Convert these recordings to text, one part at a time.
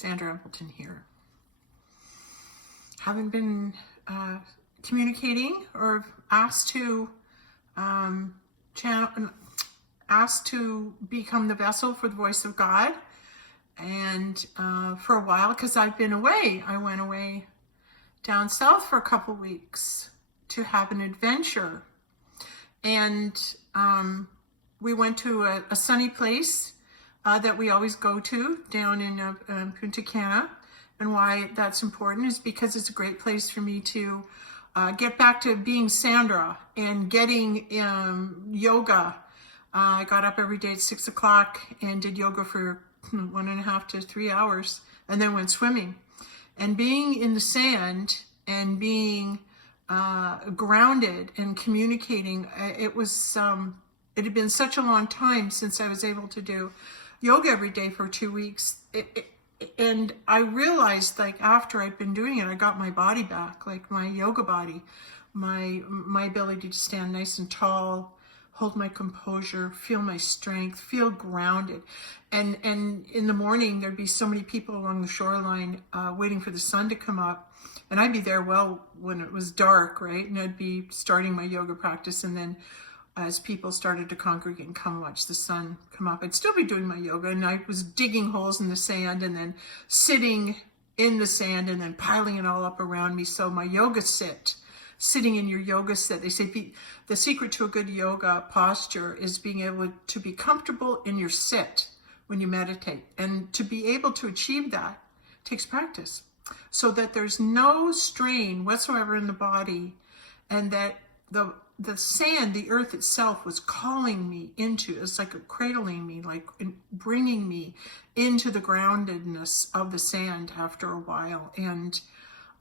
Sandra Appleton here. Haven't been communicating or asked to become the vessel for the voice of God, and for a while, because I've been away. I went away down south for a couple weeks to have an adventure, and we went to a sunny place that we always go to down in Punta Cana. And why that's important is because it's a great place for me to get back to being Sandra and getting yoga. I got up every day at 6 o'clock and did yoga for 1.5 to 3 hours, and then went swimming. And being in the sand and being grounded and communicating, it had been such a long time since I was able to do yoga every day for 2 weeks. And I realized, like, after I'd been doing it, I got my body back, like my yoga body, my ability to stand nice and tall, hold my composure, feel my strength, feel grounded. And in the morning, there'd be so many people along the shoreline waiting for the sun to come up. And I'd be there well when it was dark, right? And I'd be starting my yoga practice, and then as people started to congregate and come watch the sun come up, I'd still be doing my yoga, and I was digging holes in the sand and then sitting in the sand and then piling it all up around me. So my yoga sitting in your yoga sit, they say the secret to a good yoga posture is being able to be comfortable in your sit when you meditate. And to be able to achieve that takes practice, so that there's no strain whatsoever in the body, and that the sand, the earth itself, was calling me into, it's like cradling me, like bringing me into the groundedness of the sand after a while. And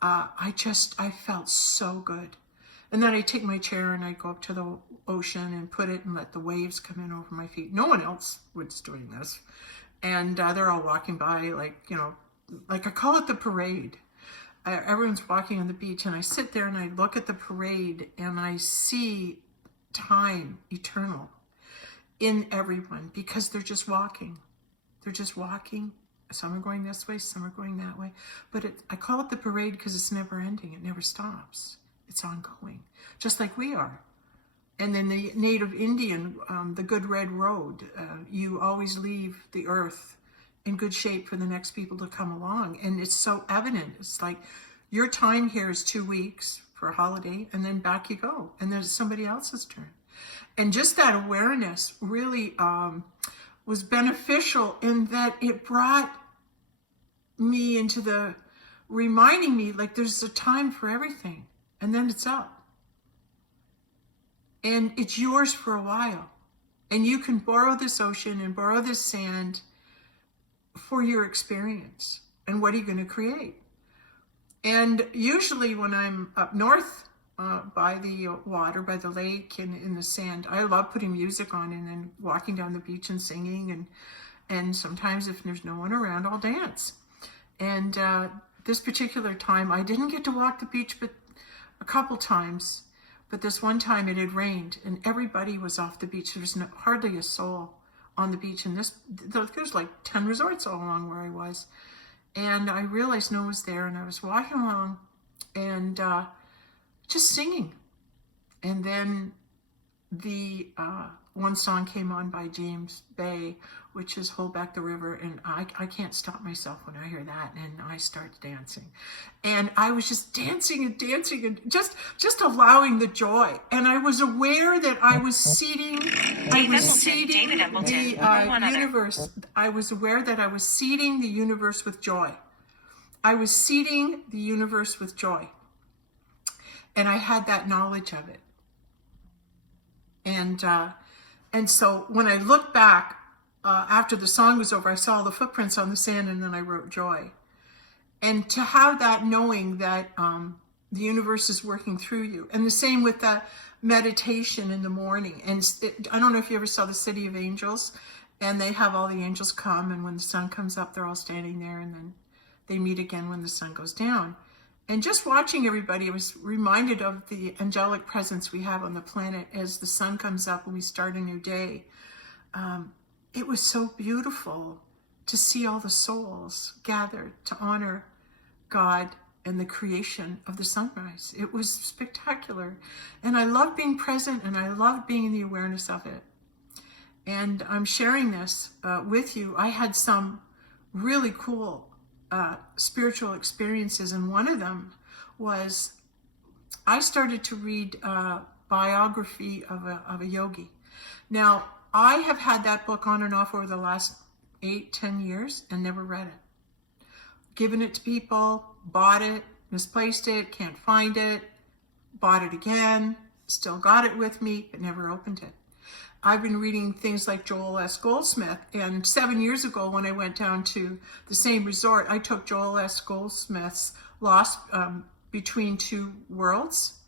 I felt so good. And then I take my chair and I go up to the ocean and put it and let the waves come in over my feet. No one else was doing this. And they're all walking by, like, like I call it the parade. Everyone's walking on the beach, and I sit there and I look at the parade and I see time eternal in everyone, because they're just walking. They're just walking. Some are going this way, some are going that way. But I call it the parade because it's never ending. It never stops. It's ongoing, just like we are. And then the native Indian, the good red road, you always leave the earth in good shape for the next people to come along. And it's so evident. It's like your time here is 2 weeks for a holiday, and then back you go, and then it's somebody else's turn. And just that awareness really was beneficial, in that it brought me into the reminding me, like, there's a time for everything, and then it's up, and it's yours for a while, and you can borrow this ocean and borrow this sand for your experience. And what are you going to create? And usually when I'm up north by the water, by the lake, and in the sand, I love putting music on and then walking down the beach and singing, and sometimes if there's no one around, I'll dance. And this particular time, I didn't get to walk the beach but a couple times, but this one time it had rained and everybody was off the beach. There was hardly a soul on the beach, and there's like 10 resorts all along where I was. And I realized no one was there, and I was walking along and just singing. And then the one song came on by James Bay, which is Hold Back the River, and I can't stop myself when I hear that, and I start dancing. And I was just dancing and dancing and just allowing the joy. And I was aware that I was seeding the universe. I was aware that I was seeding the universe with joy. I was seeding the universe with joy. And I had that knowledge of it. And so when I looked back, after the song was over, I saw the footprints on the sand, and then I wrote joy. And to have that knowing that the universe is working through you. And the same with that meditation in the morning. And I don't know if you ever saw The City of Angels, and they have all the angels come, and when the sun comes up, they're all standing there, and then they meet again when the sun goes down. And just watching everybody, I was reminded of the angelic presence we have on the planet as the sun comes up and we start a new day. It was so beautiful to see all the souls gathered to honor God and the creation of the sunrise. It was spectacular. And I love being present, and I love being in the awareness of it. And I'm sharing this with you. I had some really cool spiritual experiences, and one of them was I started to read a biography of a yogi. Now, I have had that book on and off over the last 8-10 years and never read it. Given it to people, bought it, misplaced it, can't find it, bought it again, still got it with me, but never opened it. I've been reading things like Joel S. Goldsmith, and 7 years ago when I went down to the same resort, I took Joel S. Goldsmith's Lost Between Two Worlds,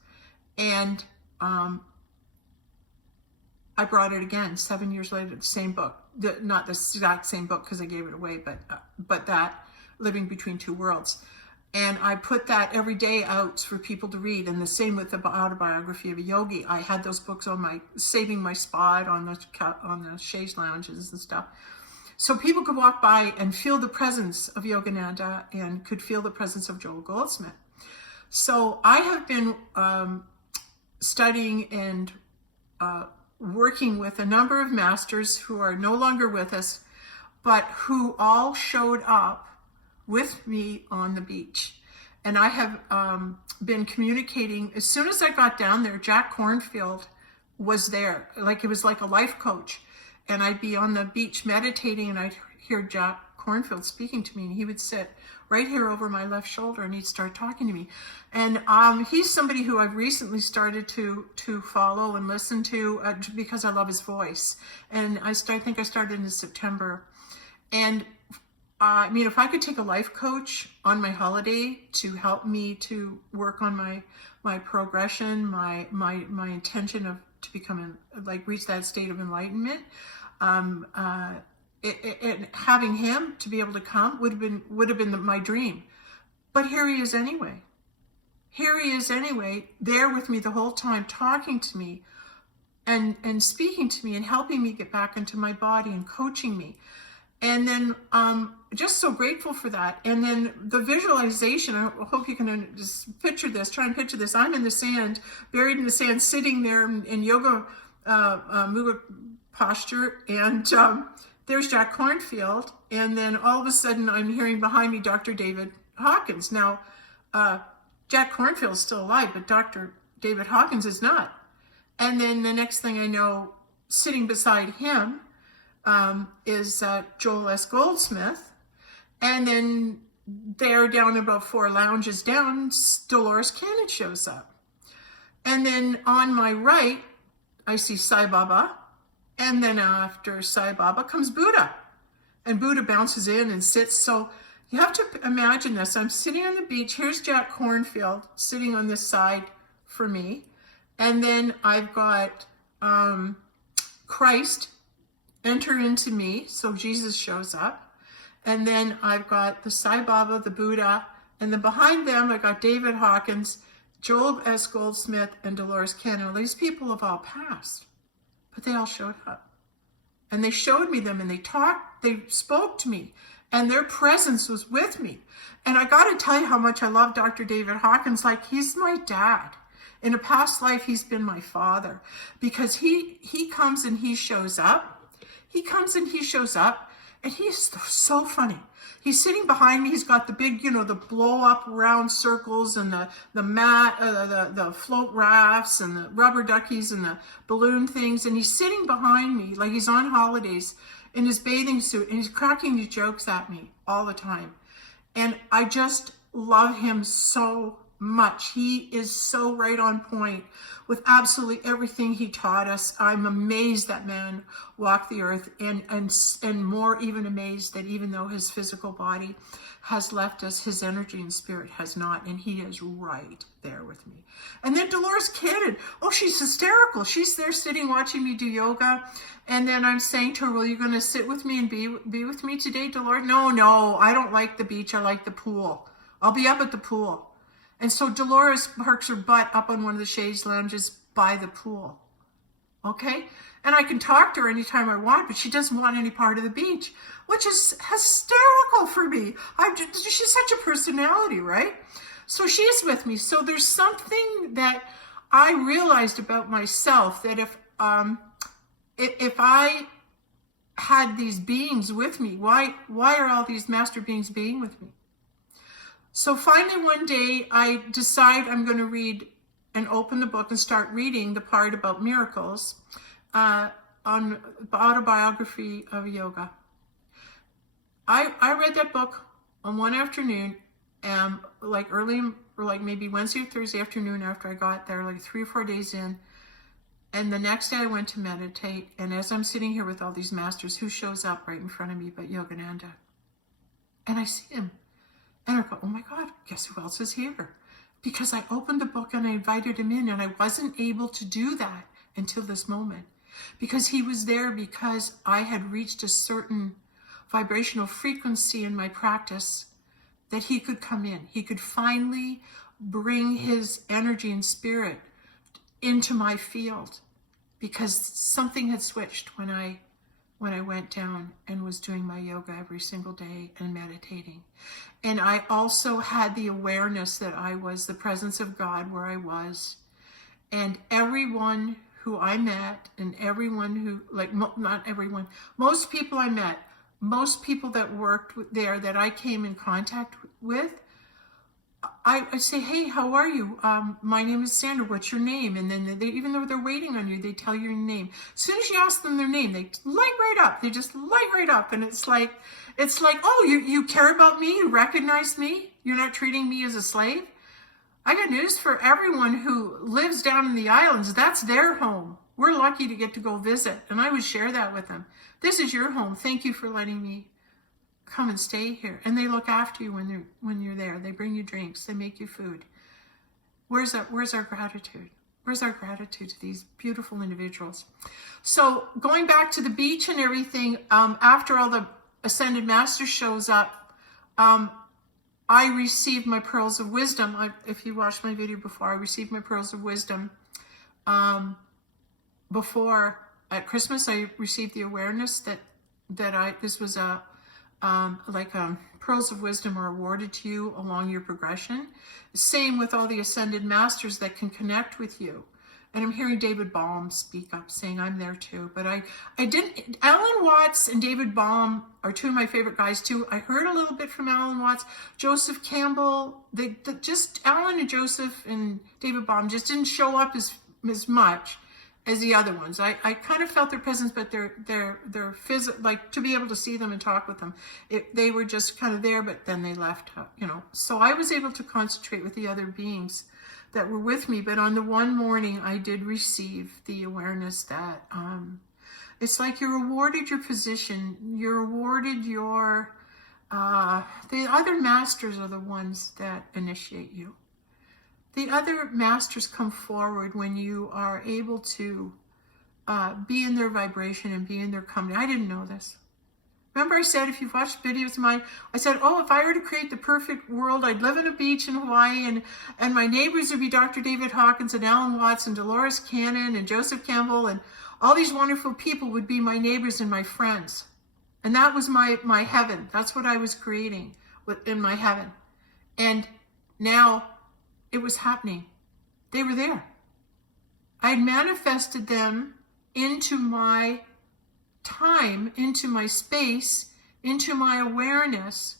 and I brought it again 7 years later, the same book. Not the exact same book because I gave it away, but that Living Between Two Worlds. And I put that every day out for people to read. And the same with the autobiography of a yogi. I had those books on saving my spot on the chaise lounges and stuff. So people could walk by and feel the presence of Yogananda and could feel the presence of Joel Goldsmith. So I have been studying and working with a number of masters who are no longer with us, but who all showed up with me on the beach. And I have been communicating. As soon as I got down there, Jack Cornfield was there. Like, it was like a life coach. And I'd be on the beach meditating, and I'd hear Jack Cornfield speaking to me, and he would sit right here over my left shoulder, and he'd start talking to me. And he's somebody who I've recently started to follow and listen to because I love his voice. And I think I started in September. And I mean, if I could take a life coach on my holiday to help me to work on my progression, my intention of to become reach that state of enlightenment, having him to be able to come would have been my dream. But here he is anyway. Here he is anyway, there with me the whole time, talking to me and speaking to me and helping me get back into my body and coaching me. And then just so grateful for that. And then the visualization, I hope you can just picture this, try and picture this. I'm in the sand, buried in the sand, sitting there in yoga mudra posture, and there's Jack Cornfield. And then all of a sudden I'm hearing behind me Dr. David Hawkins. Now, Jack Cornfield is still alive, but Dr. David Hawkins is not. And then the next thing I know, sitting beside him is Joel S. Goldsmith. And then there, down about 4 lounges down, Dolores shows up. And then on my right, I see Sai Baba. And then after Sai Baba comes Buddha. And Buddha bounces in and sits. So you have to imagine this. I'm sitting on the beach. Here's Jack Cornfield sitting on this side for me. And then I've got Christ enter into me. So Jesus shows up. And then I've got the Sai Baba, the Buddha. And then behind them, I got David Hawkins, Joel S. Goldsmith, and Dolores Cannon. These people have all passed. But they all showed up. And they showed me them, and they talked, they spoke to me. And their presence was with me. And I got to tell you how much I love Dr. David Hawkins. Like, he's my dad. In a past life, he's been my father. Because he comes and he shows up. He comes and he shows up. And he's so funny. He's sitting behind me. He's got the big, the blow-up round circles and the mat, the float rafts and the rubber duckies and the balloon things. And he's sitting behind me like he's on holidays in his bathing suit, and he's cracking these jokes at me all the time. And I just love him so much. He is so right on point with absolutely everything he taught us. I'm amazed that man walked the earth, and more even amazed that even though his physical body has left us, his energy and spirit has not, and he is right there with me. And then Dolores Cannon, she's hysterical. She's there sitting watching me do yoga, and then I'm saying to her, well, you're going to sit with me and be with me today, Dolores? No, I don't like the beach. I like the pool. I'll be up at the pool. And so Dolores parks her butt up on one of the chaise lounges by the pool. okay? And I can talk to her anytime I want, but she doesn't want any part of the beach, which is hysterical for me. She's such a personality, right? So she's with me. So there's something that I realized about myself, that if I had these beings with me, why are all these master beings being with me? So finally one day I decide I'm going to read and open the book and start reading the part about miracles on the autobiography of yoga. I read that book on one afternoon, like early, or like maybe Wednesday or Thursday afternoon after I got there, like 3 or 4 days in. And the next day I went to meditate. And as I'm sitting here with all these masters, who shows up right in front of me but Yogananda? And I see him. And I go, oh my God, guess who else is here? Because I opened the book and I invited him in, and I wasn't able to do that until this moment. Because he was there because I had reached a certain vibrational frequency in my practice that he could come in. He could finally bring his energy and spirit into my field, because something had switched when I went down and was doing my yoga every single day and meditating. And I also had the awareness that I was the presence of God where I was. And everyone who I met, and everyone who, like, not everyone, most people I met, most people that worked there that I came in contact with, I say, hey, how are you? My name is Sandra. What's your name? And then even though they're waiting on you, they tell you your name. As soon as you ask them their name, they light right up. They just light right up. And it's like, oh, you care about me? You recognize me? You're not treating me as a slave? I got news for everyone who lives down in the islands. That's their home. We're lucky to get to go visit. And I would share that with them. This is your home. Thank you for letting me come and stay here. And they look after you when you're there. They bring you drinks. They make you food. Where's our gratitude? Where's our gratitude to these beautiful individuals? So going back to the beach and everything, after all the Ascended Master shows up, I received my pearls of wisdom. If you watched my video before, I received my pearls of wisdom. Before, at Christmas, I received the awareness that this was pearls of wisdom are awarded to you along your progression. Same with all the Ascended Masters that can connect with you. And I'm hearing David Baum speak up saying I'm there too. But I didn't, Alan Watts and David Baum are two of my favorite guys too. I heard a little bit from Alan Watts. Joseph Campbell, Alan and Joseph and David Baum just didn't show up as much as the other ones. I kind of felt their presence, but they're physical, like to be able to see them and talk with them. They were just kind of there, but then they left, So I was able to concentrate with the other beings that were with me. But on the one morning, I did receive the awareness that it's like you're awarded your position. You're awarded your, the other masters are the ones that initiate you. The other masters come forward when you are able to be in their vibration and be in their company. I didn't know this. Remember I said, if you've watched videos of mine, I said, oh, if I were to create the perfect world, I'd live on a beach in Hawaii, and my neighbors would be Dr. David Hawkins and Alan Watts and Dolores Cannon and Joseph Campbell, and all these wonderful people would be my neighbors and my friends. And that was my heaven. That's what I was creating in my heaven. And now it was happening. They were there. I had manifested them into my time, into my space, into my awareness,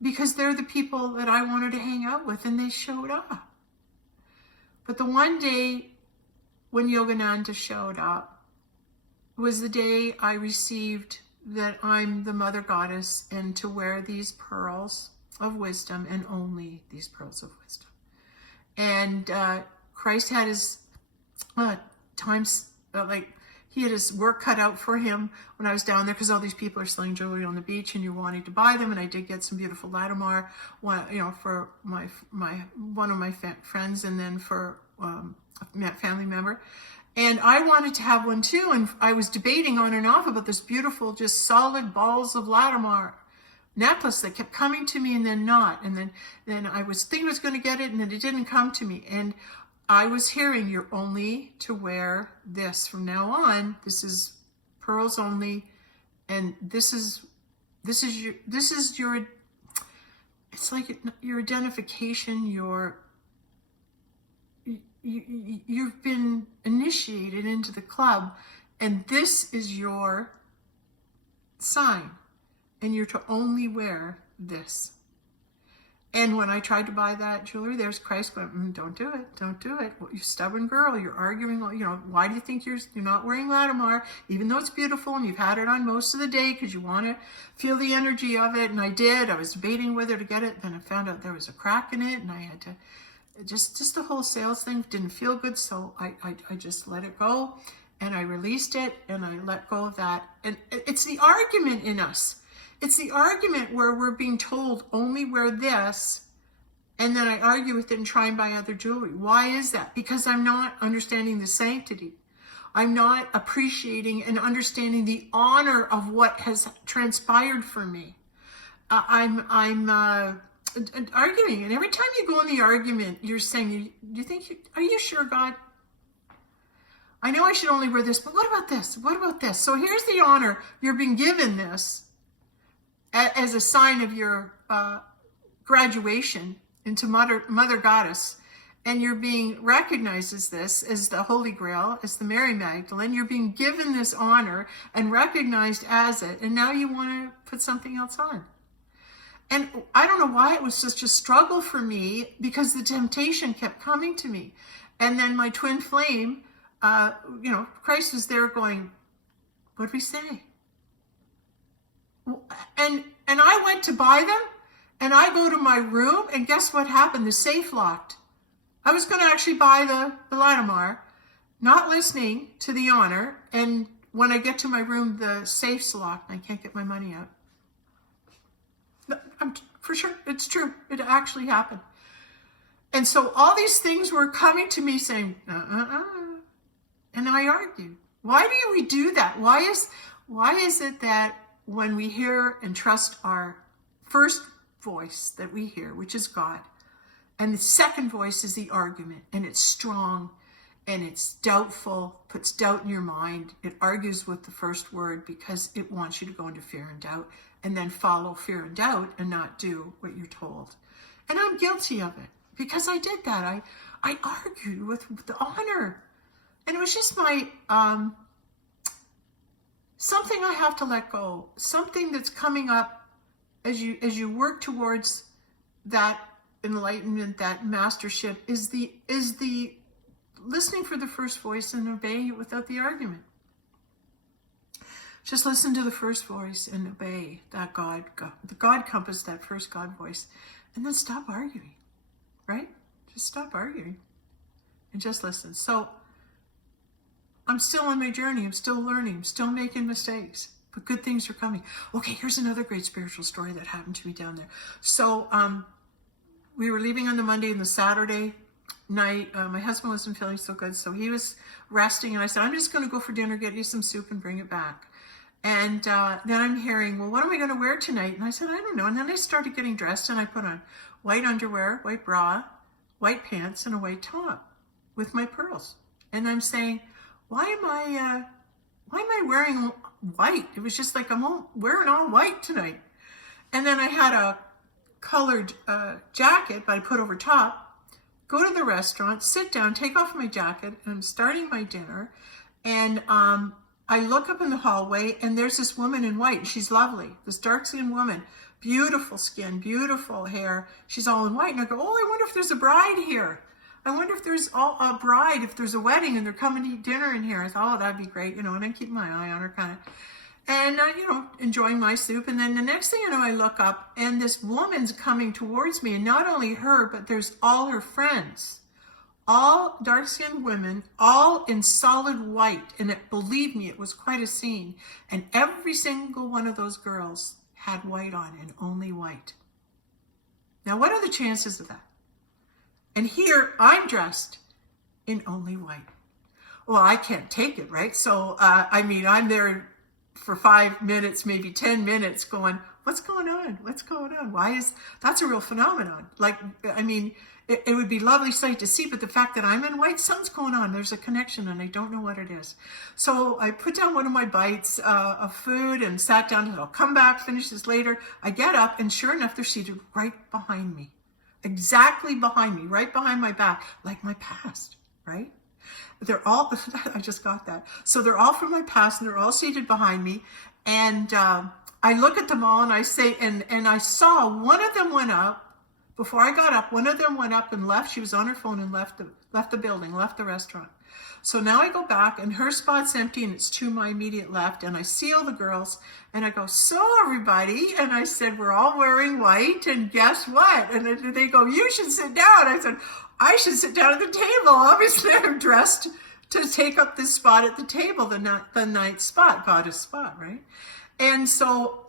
because they're the people that I wanted to hang out with, and they showed up. But the one day when Yogananda showed up was the day I received that I'm the Mother Goddess and to wear these pearls of wisdom, and only these pearls of wisdom. And Christ had his he had his work cut out for him when I was down there, because all these people are selling jewelry on the beach and you're wanting to buy them. And I did get some beautiful Latimar, for one of my friends, and then for a family member. And I wanted to have one too. And I was debating on and off about this beautiful, just solid balls of Latimar necklace that kept coming to me and then not. And then I was thinking I was going to get it, and then it didn't come to me. And I was hearing, you're only to wear this from now on. This is pearls only, and this is your it's like your identification, you've been initiated into the club, and this is your sign, and you're to only wear this. And when I tried to buy that jewelry, there's Christ going, don't do it, don't do it. Well, you stubborn girl, you're arguing, why do you think you're not wearing Latimer, even though it's beautiful and you've had it on most of the day because you want to feel the energy of it. And I did. I was debating whether to get it. Then I found out there was a crack in it, and I had to, just the whole sales thing didn't feel good. So I just let it go, and I released it, and I let go of that. And it's the argument in us. It's the argument where we're being told only wear this, and then I argue with it and try and buy other jewelry. Why is that? Because I'm not understanding the sanctity. I'm not appreciating and understanding the honor of what has transpired for me. I'm arguing, and every time you go in the argument, you're saying, are you sure, God? I know I should only wear this, but what about this? What about this? So here's the honor. You're being given this as a sign of your graduation into Mother Goddess, and you're being recognized as this, as the Holy Grail, as the Mary Magdalene. You're being given this honor and recognized as it, and now you want to put something else on. And I don't know why it was such a struggle for me, because the temptation kept coming to me. And then my twin flame, Christ was there going, what did we say? And I went to buy them, and I go to my room, and guess what happened? The safe locked. I was going to actually buy the Latimar, not listening to the honor, and when I get to my room, the safe's locked, and I can't get my money out. For sure, it's true. It actually happened. And so all these things were coming to me saying, and I argued. Why do we do that? Why is it that when we hear and trust our first voice that we hear, which is God, and the second voice is the argument, and it's strong, and it's doubtful, puts doubt in your mind. It argues with the first word because it wants you to go into fear and doubt, and then follow fear and doubt and not do what you're told. And I'm guilty of it because I did that. I argued with the honor, and it was just my something I have to let go, something that's coming up as you work towards that enlightenment, that mastership, is the listening for the first voice and obeying it without the argument. Just listen to the first voice and obey that the God compass, that first God voice, and then stop arguing, right? Just stop arguing and just listen. So I'm still on my journey. I'm still learning. I'm still making mistakes, but good things are coming. Okay, here's another great spiritual story that happened to me down there. So we were leaving on the Monday, and the Saturday night, my husband wasn't feeling so good, so he was resting, and I said, I'm just going to go for dinner, get you some soup, and bring it back. And then I'm hearing, well, what am I going to wear tonight? And I said, I don't know. And then I started getting dressed, and I put on white underwear, white bra, white pants, and a white top with my pearls. And I'm saying, why am I wearing white? It was just like, I'm wearing all white tonight. And then I had a colored jacket, but I put over top, go to the restaurant, sit down, take off my jacket, and I'm starting my dinner. And I look up in the hallway, and there's this woman in white. She's lovely, this dark-skinned woman, beautiful skin, beautiful hair. She's all in white. And I go, oh, I wonder if there's a bride here. I wonder if there's a bride, if there's a wedding and they're coming to eat dinner in here. I thought, oh, that'd be great, and I keep my eye on her kind of. And, enjoying my soup. And then the next thing I look up, and this woman's coming towards me. And not only her, but there's all her friends. All dark-skinned women, all in solid white. And believe me, it was quite a scene. And every single one of those girls had white on, and only white. Now, what are the chances of that? And here, I'm dressed in only white. Well, I can't take it, right? So, I'm there for 5 minutes, maybe 10 minutes going, what's going on? What's going on? That's a real phenomenon. Like, I mean, it would be a lovely sight to see, but the fact that I'm in white, something's going on. There's a connection and I don't know what it is. So I put down one of my bites of food and sat down and I'll come back, finish this later. I get up and sure enough, they're seated right behind me, exactly behind me, right behind my back, like my past, right? They're all, I just got that. So they're all from my past and they're all seated behind me. And I look at them all and I say, and I saw one of them went up. Before I got up, one of them went up and left. She was on her phone and left the building, left the restaurant. So now I go back and her spot's empty and it's to my immediate left. And I see all the girls and I go, so everybody. And I said, we're all wearing white and guess what? And they go, you should sit down. I said, I should sit down at the table. Obviously I'm dressed to take up this spot at the table, the night spot, goddess spot, right? And so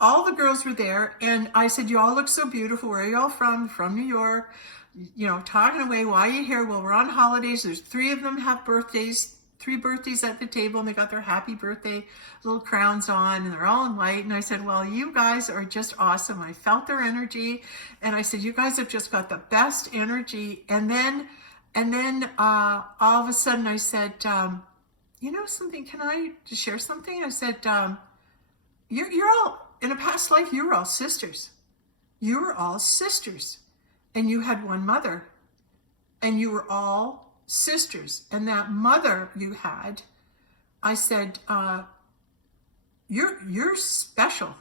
all the girls were there and I said, you all look so beautiful. Where are you all from? From New York. You know, talking away. Why are you here? Well, we're on holidays. There's 3 of them have birthdays, 3 birthdays at the table and they got their happy birthday little crowns on and they're all in white. And I said, well, you guys are just awesome. I felt their energy and I said, you guys have just got the best energy. And then all of a sudden I said, you know something, can I just share something? I said, you're all, in a past life, you were all sisters. You were all sisters. And you had one mother. And you were all sisters. And that mother you had, I said, you're special.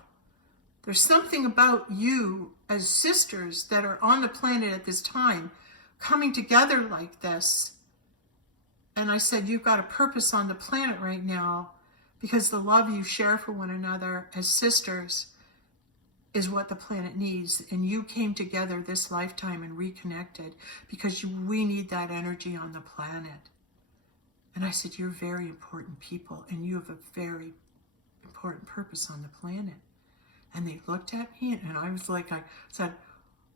There's something about you as sisters that are on the planet at this time, coming together like this. And I said, you've got a purpose on the planet right now because the love you share for one another as sisters is what the planet needs. And you came together this lifetime and reconnected because we need that energy on the planet. And I said, you're very important people and you have a very important purpose on the planet. And they looked at me and I was like, I said,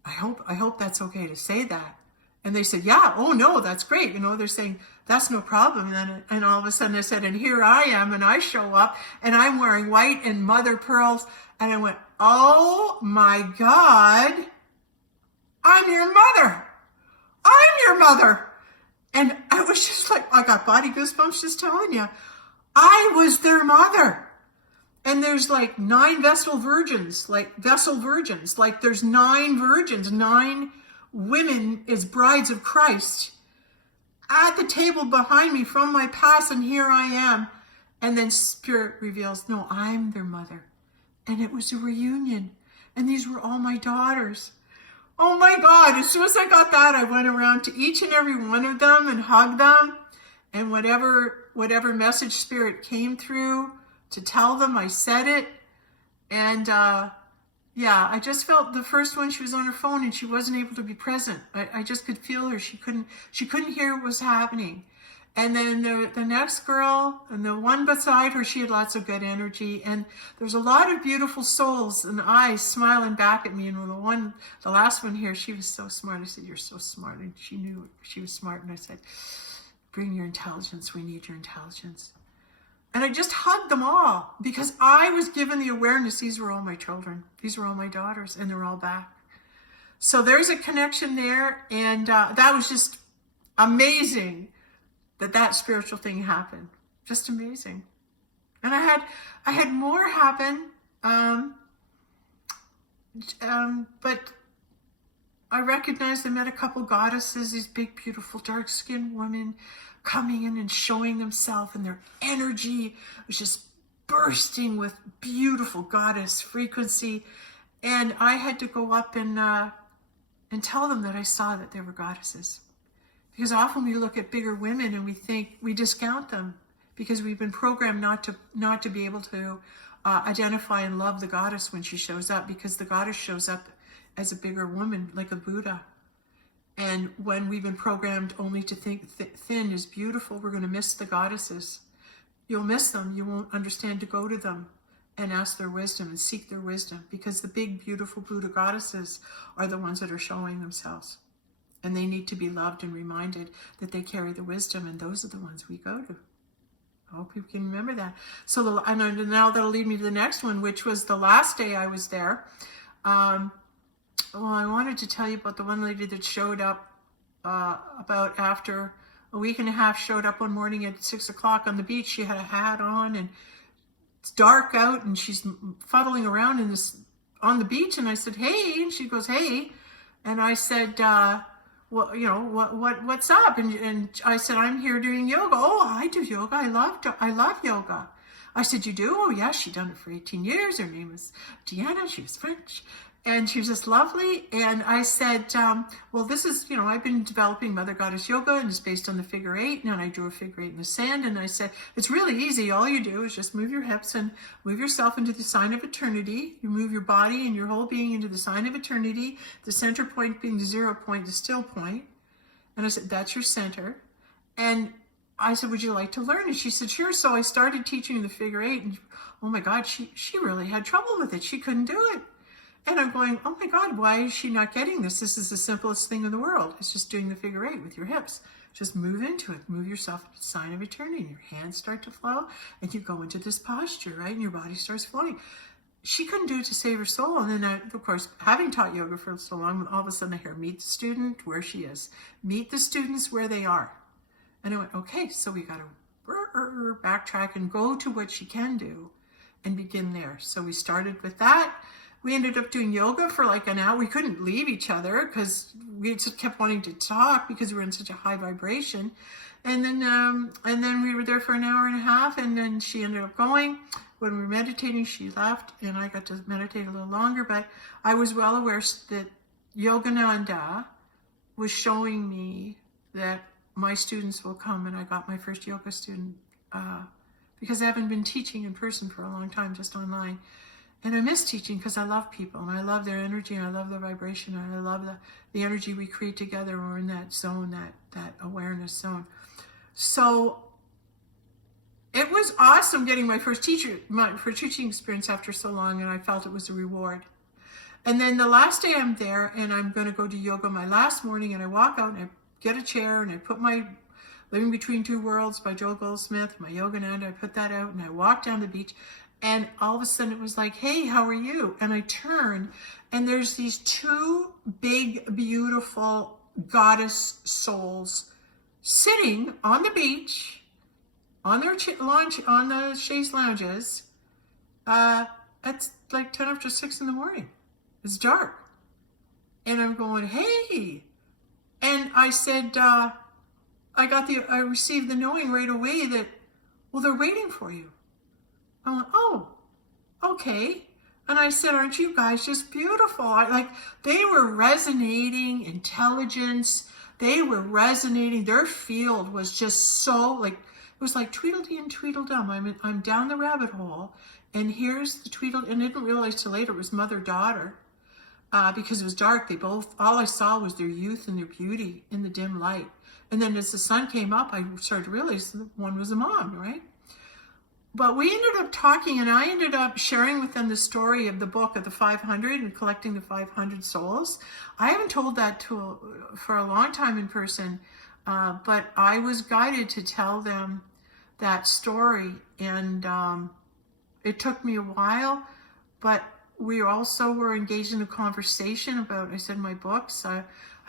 I hope that's okay to say that. And they said, yeah, oh no, that's great. You know, they're saying, that's no problem. And all of a sudden I said, and here I am, and I show up, and I'm wearing white and mother pearls. And I went, oh my God, I'm your mother. I'm your mother. And I was just like, I got body goosebumps just telling you. I was their mother. And there's like 9 vessel virgins. Like there's 9 virgins, 9 women as brides of Christ at the table behind me from my past, and here I am. And then Spirit reveals, no, I'm their mother. And it was a reunion. And these were all my daughters. Oh my God, as soon as I got that, I went around to each and every one of them and hugged them. And whatever message Spirit came through to tell them, I said it. And yeah, I just felt the first one, she was on her phone and she wasn't able to be present. I just could feel her. She couldn't hear what was happening. And then the next girl and the one beside her, she had lots of good energy. And there's a lot of beautiful souls and eyes smiling back at me. And the last one here, she was so smart. I said, you're so smart. And she knew she was smart. And I said, bring your intelligence. We need your intelligence. And I just hugged them all because I was given the awareness. These were all my children. These were all my daughters, and they're all back. So there's a connection there. And that was just amazing that spiritual thing happened. Just amazing. And I had more happen. But I recognized I met a couple goddesses, these big, beautiful, dark-skinned women coming in and showing themselves, and their energy was just bursting with beautiful goddess frequency. And I had to go up and tell them that I saw that they were goddesses. Because often we look at bigger women and we discount them because we've been programmed not to be able to identify and love the goddess when she shows up, because the goddess shows up as a bigger woman, like a Buddha. And when we've been programmed only to think thin is beautiful, we're going to miss the goddesses. You'll miss them. You won't understand to go to them and ask their wisdom and seek their wisdom, because the big, beautiful Buddha goddesses are the ones that are showing themselves. And they need to be loved and reminded that they carry the wisdom, and those are the ones we go to. I hope people can remember that. So and now that'll lead me to the next one, which was the last day I was there. Well, I wanted to tell you about the one lady that showed up about after a week and a half, showed up one morning at 6 o'clock on the beach. She had a hat on and it's dark out and she's fuddling around on the beach. And I said, hey, and she goes, hey. And I said, well, what's up? And I said, I'm here doing yoga. Oh, I do yoga. I love yoga. I said, you do? Oh, yeah, she'd done it for 18 years. Her name was Deanna. She was French. And she was just lovely. And I said, well, this is, I've been developing Mother Goddess Yoga, and it's based on the figure 8. And I drew a figure 8 in the sand. And I said, it's really easy. All you do is just move your hips and move yourself into the sign of eternity. You move your body and your whole being into the sign of eternity, the center point being the 0 point, the still point. And I said, that's your center. And I said, would you like to learn? And she said, sure. So I started teaching the figure 8. And oh my God, she really had trouble with it. She couldn't do it. And I'm going, oh my God, why is she not getting this? This is the simplest thing in the world. It's just doing the figure 8 with your hips. Just move into it. Move yourself into the sign of eternity. And your hands start to flow. And you go into this posture, right? And your body starts flowing. She couldn't do it to save her soul. And then, of course, having taught yoga for so long, all of a sudden I hear, meet the student where she is. Meet the students where they are. And I went, okay, so we got to backtrack and go to what she can do and begin there. So we started with that. We ended up doing yoga for like an hour. We couldn't leave each other because we just kept wanting to talk because we were in such a high vibration. And then we were there for an hour and a half, and then she ended up going. When we were meditating, she left, and I got to meditate a little longer. But I was well aware that Yogananda was showing me that my students will come, and I got my first yoga student because I haven't been teaching in person for a long time, just online. And I miss teaching because I love people and I love their energy and I love their vibration and I love the energy we create together when we're in that zone, that awareness zone. So it was awesome getting my first teaching experience after so long, and I felt it was a reward. And then the last day I'm there and I'm going to go do yoga my last morning, and I walk out and I get a chair and I put my Living Between Two Worlds by Goldsmith, my Yogananda, I put that out and I walk down the beach. And all of a sudden it was like, hey, how are you? And I turn and there's these two big, beautiful goddess souls sitting on the beach, on their on the chaise lounges. It's like 10 after 6 in the morning. It's dark. And I'm going, hey. And I said, I received the knowing right away that, well, they're waiting for you. I went, oh, okay. And I said, aren't you guys just beautiful? They were resonating intelligence. They were resonating. Their field was just so it was like Tweedledee and Tweedledum. I'm down the rabbit hole, and here's the Tweedledee. And I didn't realize till later it was mother-daughter because it was dark. All I saw was their youth and their beauty in the dim light. And then as the sun came up, I started to realize that one was a mom, right? But we ended up talking, and I ended up sharing with them the story of the book of the 500 and collecting the 500 souls. I haven't told that for a long time in person, but I was guided to tell them that story. And it took me a while, but we also were engaged in a conversation about, I said, my books.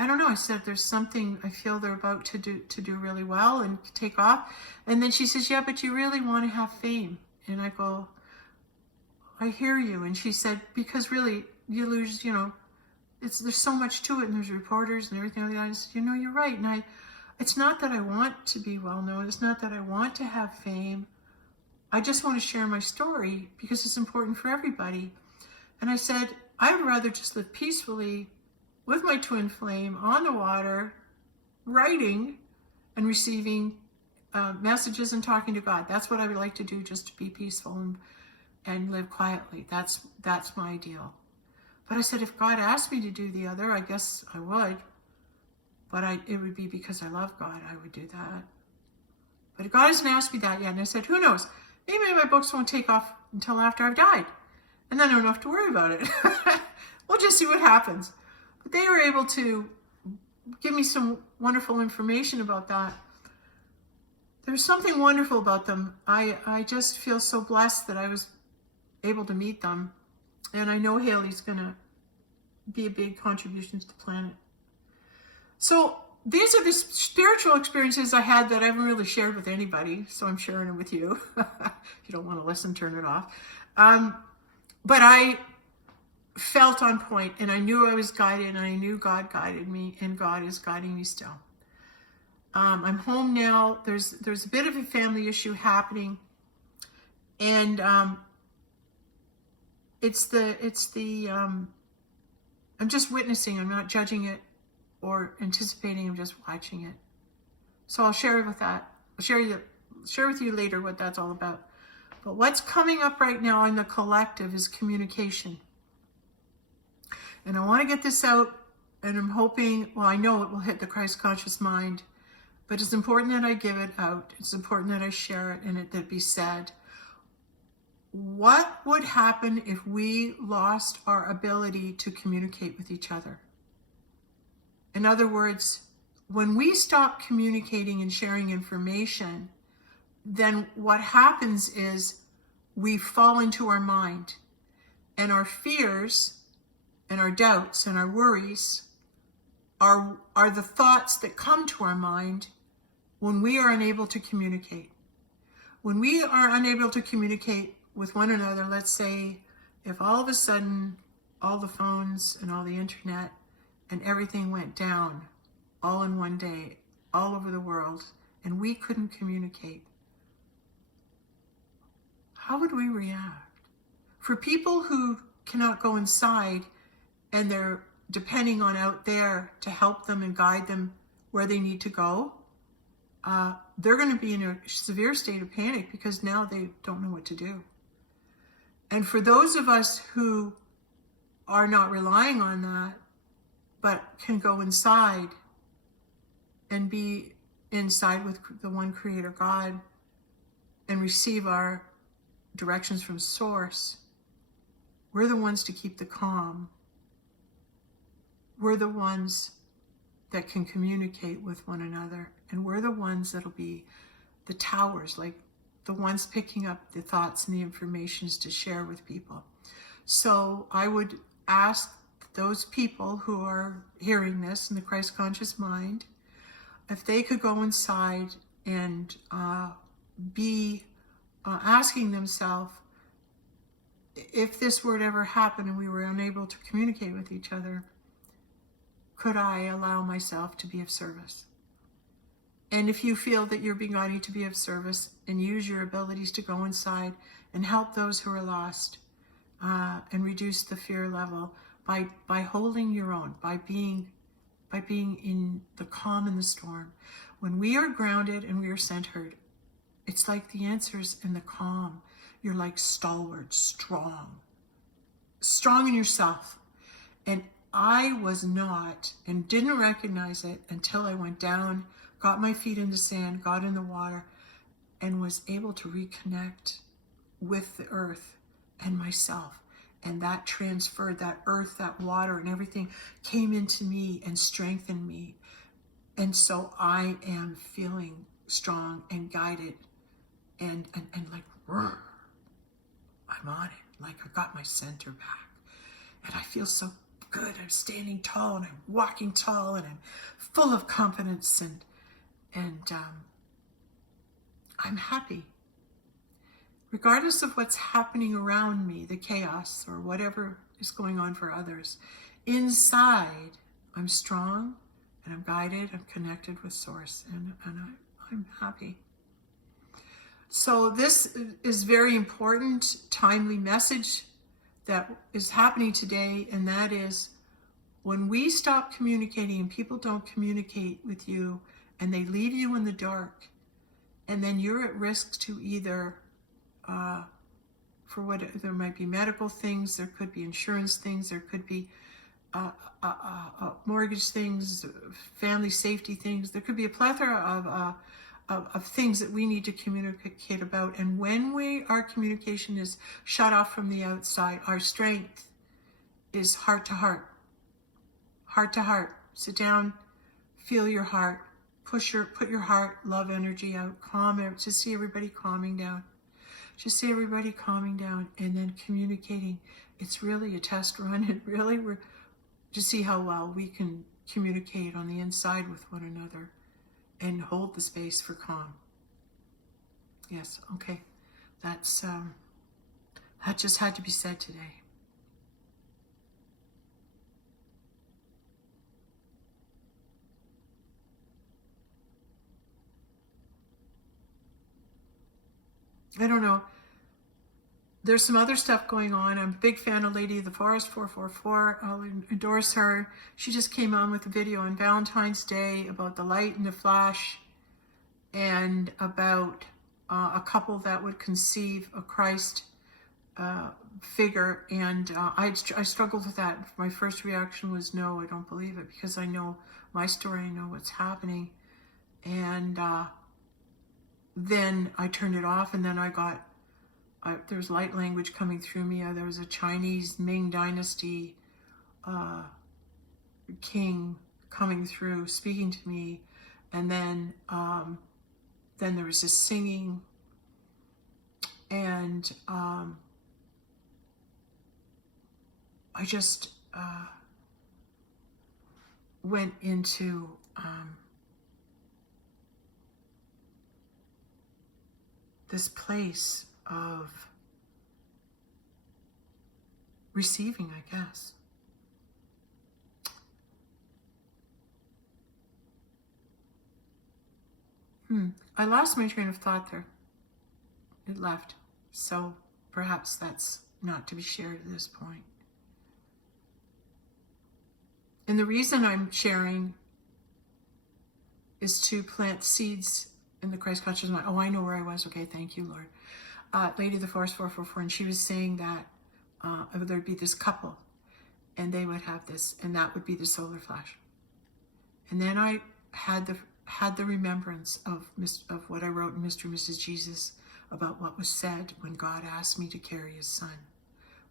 I don't know. I said, there's something I feel they're about to do really well and take off. And then she says, yeah, but you really want to have fame. And I go, I hear you. And she said, because really you lose, there's so much to it, and there's reporters and everything like that. I said, you're right. And it's not that I want to be well known. It's not that I want to have fame. I just want to share my story because it's important for everybody. And I said, I would rather just live peacefully with my twin flame on the water, writing and receiving messages and talking to God. That's what I would like to do, just to be peaceful and live quietly. That's my ideal. But I said, if God asked me to do the other, I guess I would. But it would be because I love God, I would do that. But God hasn't asked me that yet. And I said, who knows? Maybe my books won't take off until after I've died. And then I don't have to worry about it. We'll just see what happens. But they were able to give me some wonderful information about that. there's something wonderful about them. I just feel so blessed that I was able to meet them. And I know Haley's going to be a big contribution to the planet. So these are the spiritual experiences I had that I haven't really shared with anybody. So I'm sharing it with you. If you don't want to listen, turn it off. But I felt on point, and I knew I was guided, and I knew God guided me, and God is guiding me still. I'm home now. There's a bit of a family issue happening, and I'm just witnessing. I'm not judging it or anticipating. I'm just watching it. So I'll share with that. I'll share with you later what that's all about. But what's coming up right now in the collective is communication. And I want to get this out, and I'm hoping, well, I know it will hit the Christ conscious mind, but it's important that I give it out. It's important that I share it and that it be said. What would happen if we lost our ability to communicate with each other? In other words, when we stop communicating and sharing information, then what happens is we fall into our mind, and our fears and our doubts and our worries are the thoughts that come to our mind when we are unable to communicate. When we are unable to communicate with one another, let's say if all of a sudden all the phones and all the internet and everything went down all in one day, all over the world, and we couldn't communicate, how would we react? For people who cannot go inside and they're depending on out there to help them and guide them where they need to go, they're going to be in a severe state of panic because now they don't know what to do. And for those of us who are not relying on that, but can go inside and be inside with the one Creator God and receive our directions from Source, we're the ones to keep the calm. We're the ones that can communicate with one another, and we're the ones that'll be the towers, like the ones picking up the thoughts and the informations to share with people. So I would ask those people who are hearing this in the Christ conscious mind, if they could go inside and be asking themselves, if this were to ever happen and we were unable to communicate with each other, could I allow myself to be of service? And if you feel that you're being guided to be of service, and use your abilities to go inside and help those who are lost, and reduce the fear level by holding your own, by being in the calm in the storm. When we are grounded and we are centered, it's like the answers in the calm. You're like stalwart, strong in yourself. And I was not, and didn't recognize it until I went down, got my feet in the sand, got in the water, and was able to reconnect with the earth and myself. And that transferred, that earth, that water, and everything came into me and strengthened me. And so I am feeling strong and guided and like, I'm on it. Like I got my center back. And I feel so good. I'm standing tall and I'm walking tall and I'm full of confidence and I'm happy. Regardless of what's happening around me, the chaos or whatever is going on for others, inside I'm strong and I'm guided, I'm connected with Source, and I'm happy. So this is very important, timely message that is happening today, and that is when we stop communicating and people don't communicate with you and they leave you in the dark, and then you're at risk to either for what there might be medical things, there could be insurance things, there could be mortgage things, family safety things, there could be a plethora of things that we need to communicate about. And when our communication is shut off from the outside, our strength is heart to heart. Heart to heart. Sit down, feel your heart, put your heart, love energy out, calm it. Just see everybody calming down. Just see everybody calming down and then communicating. It's really a test run. And really, we're to see how well we can communicate on the inside with one another and hold the space for calm. Yes, okay. That's that just had to be said today. I don't know. There's some other stuff going on. I'm a big fan of Lady of the Forest 444. I'll endorse her. She just came on with a video on Valentine's Day about the light and the flash and about a couple that would conceive a Christ figure. And I struggled with that. My first reaction was, no, I don't believe it, because I know my story, I know what's happening. And then I turned it off, and then there's light language coming through me. There was a Chinese Ming Dynasty king coming through, speaking to me, and then there was this singing, and I just went into this place of receiving, I guess. I lost my train of thought there. It left. So perhaps that's not to be shared at this point. And the reason I'm sharing is to plant seeds in the Christ conscious mind. Oh, I know where I was. Okay, thank you, Lord. Lady of the Forest 444, and she was saying that there'd be this couple, and they would have this, and that would be the solar flash. And then I had the remembrance of what I wrote in Mr. and Mrs. Jesus about what was said when God asked me to carry his son.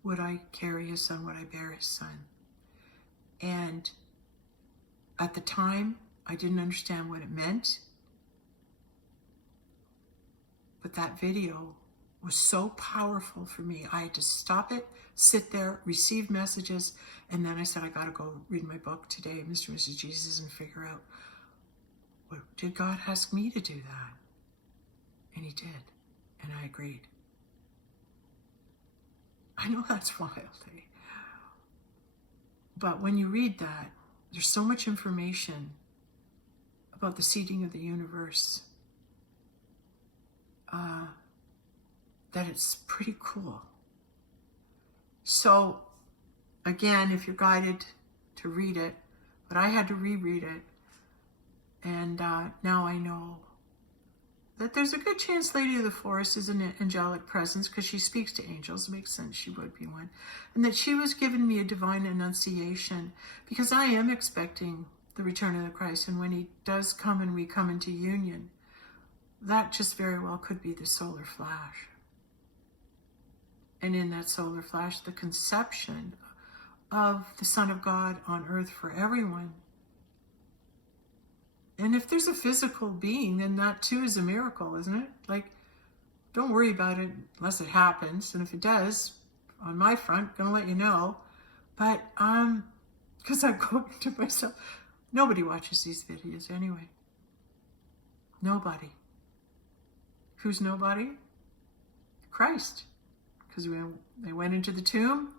Would I carry his son? Would I bear his son? And at the time, I didn't understand what it meant. But that video was so powerful for me. I had to stop it, sit there, receive messages, and then I said, I got to go read my book today, Mr. and Mrs. Jesus, and figure out, did God ask me to do that? And he did, and I agreed. I know that's wild, eh? But when you read that, there's so much information about the seeding of the universe that it's pretty cool. So again, if you're guided to read it, but I had to reread it, and now I know that there's a good chance Lady of the Forest is an angelic presence, because she speaks to angels. It makes sense she would be one. And that she was giving me a divine annunciation, because I am expecting the return of the Christ. And when he does come and we come into union, that just very well could be the solar flash. And in that solar flash, the conception of the Son of God on earth for everyone. And if there's a physical being, then that too is a miracle, isn't it? Like, don't worry about it unless it happens. And if it does, on my front, gonna let you know. But, because I'm going to myself, nobody watches these videos anyway. Nobody. Who's nobody? Christ. Because when they went into the tomb,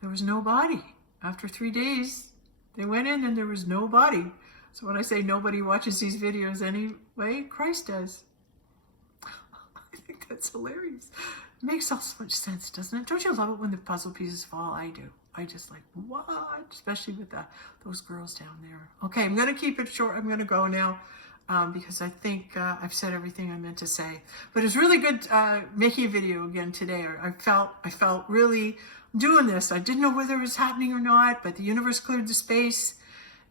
there was no body. After 3 days, they went in and there was no body. So when I say nobody watches these videos anyway, Christ does. I think that's hilarious. It makes all so much sense, doesn't it? Don't you love it when the puzzle pieces fall? I do. I just like, what? Especially with those girls down there. Okay, I'm going to keep it short. I'm going to go now because I think I've said everything I meant to say. But it's really good making a video again today. I felt really doing this. I didn't know whether it was happening or not, but the universe cleared the space.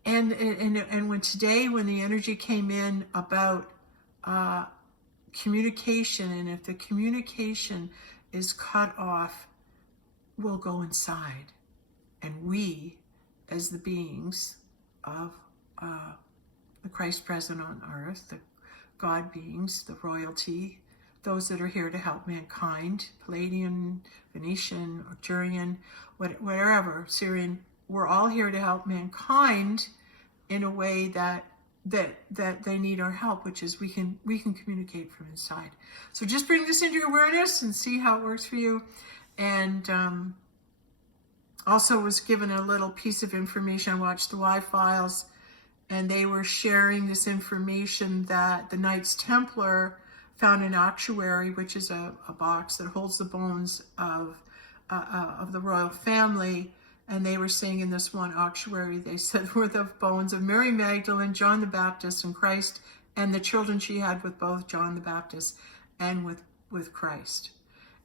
And when the energy came in about communication, and if the communication is cut off, we'll go inside. And we, as the beings of the Christ present on earth, the God beings, the royalty, those that are here to help mankind, Palladian, Venetian, Arcturian, wherever, Syrian, we're all here to help mankind in a way that they need our help, which is we can communicate from inside. So just bring this into your awareness and see how it works for you. And also was given a little piece of information. I watched the Y Files, and they were sharing this information that the Knights Templar found an actuary, which is a box that holds the bones of the royal family. And they were saying in this one actuary, they said were the bones of Mary Magdalene, John the Baptist, and Christ, and the children she had with both John the Baptist and with Christ.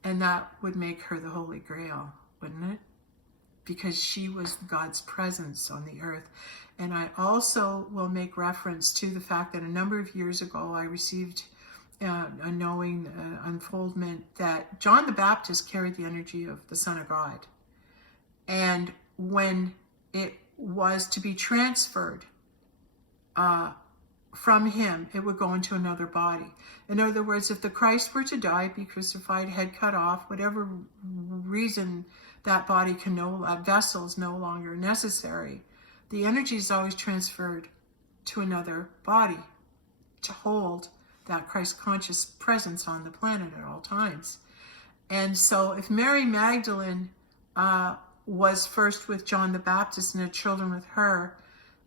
And that would make her the Holy Grail, wouldn't it? Because she was God's presence on the earth. And I also will make reference to the fact that a number of years ago, I received a knowing unfoldment that John the Baptist carried the energy of the Son of God. And when it was to be transferred from him, it would go into another body. In other words, if the Christ were to die, be crucified, head cut off, whatever reason that body that vessel is no longer necessary, the energy is always transferred to another body to hold that Christ conscious presence on the planet at all times. And so if Mary Magdalene was first with John the Baptist and had children with her,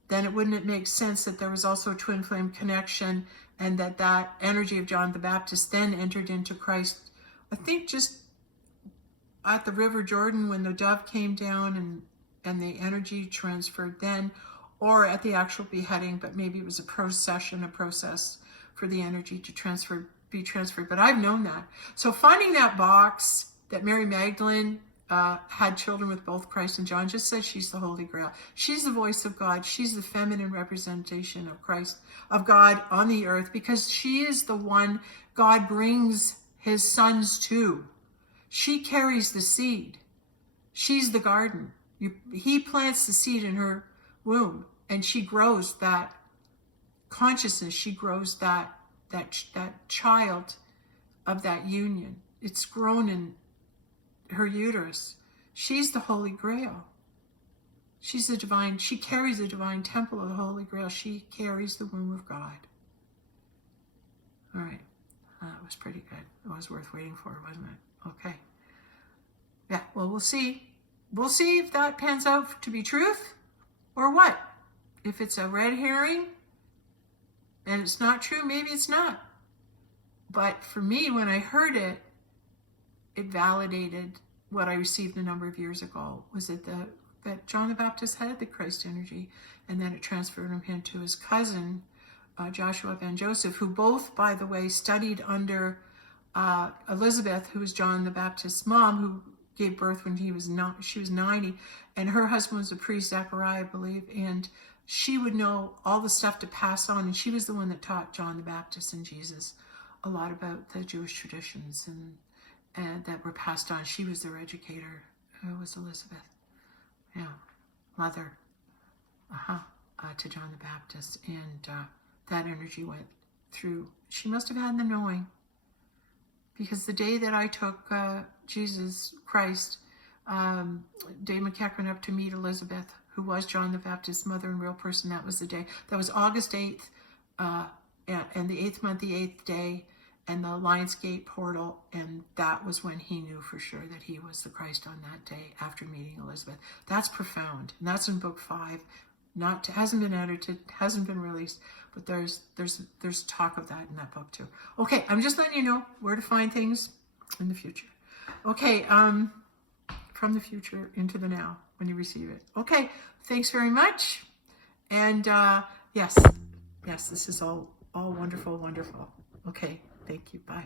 then wouldn't it make sense that there was also a twin flame connection, and that energy of John the Baptist then entered into Christ, I think just at the River Jordan when the dove came down and the energy transferred then, or at the actual beheading, but maybe it was a process for the energy to be transferred. But I've known that. So finding that box that Mary Magdalene had children with both Christ and John just says she's the Holy Grail. She's the voice of God. She's the feminine representation of Christ, of God on the earth, because she is the one God brings his sons to. She carries the seed. She's the garden. He plants the seed in her womb, and she grows that consciousness. She grows that child of that union. It's grown in her uterus. She's the Holy Grail. She carries the divine temple of the Holy Grail. She carries the womb of God. All right. That was pretty good. It was worth waiting for, wasn't it? Okay. Yeah, well, we'll see. We'll see if that pans out to be truth or what. If it's a red herring and it's not true, maybe it's not. But for me, when I heard it, it validated what I received a number of years ago, was that John the Baptist had the Christ energy, and then it transferred him to his cousin, Joshua ben Joseph, who both, by the way, studied under Elizabeth, who was John the Baptist's mom, who gave birth when she was 90, and her husband was a priest, Zechariah, I believe, and she would know all the stuff to pass on, and she was the one that taught John the Baptist and Jesus a lot about the Jewish traditions and that were passed on. She was their educator. It was Elizabeth. Yeah, mother to John the Baptist. And that energy went through. She must have had the knowing, because the day that I took Jesus Christ, Dave McEachran up to meet Elizabeth, who was John the Baptist's mother and real person, that was the day. That was August 8th, and the 8th month, the 8th day, and the Lionsgate portal, and that was when he knew for sure that he was the Christ on that day after meeting Elizabeth. That's profound, and that's in book 5. Hasn't been edited, hasn't been released, but there's talk of that in that book too. Okay, I'm just letting you know where to find things in the future. Okay, from the future into the now when you receive it. Okay, thanks very much, and yes, this is all wonderful. Okay. Thank you. Bye.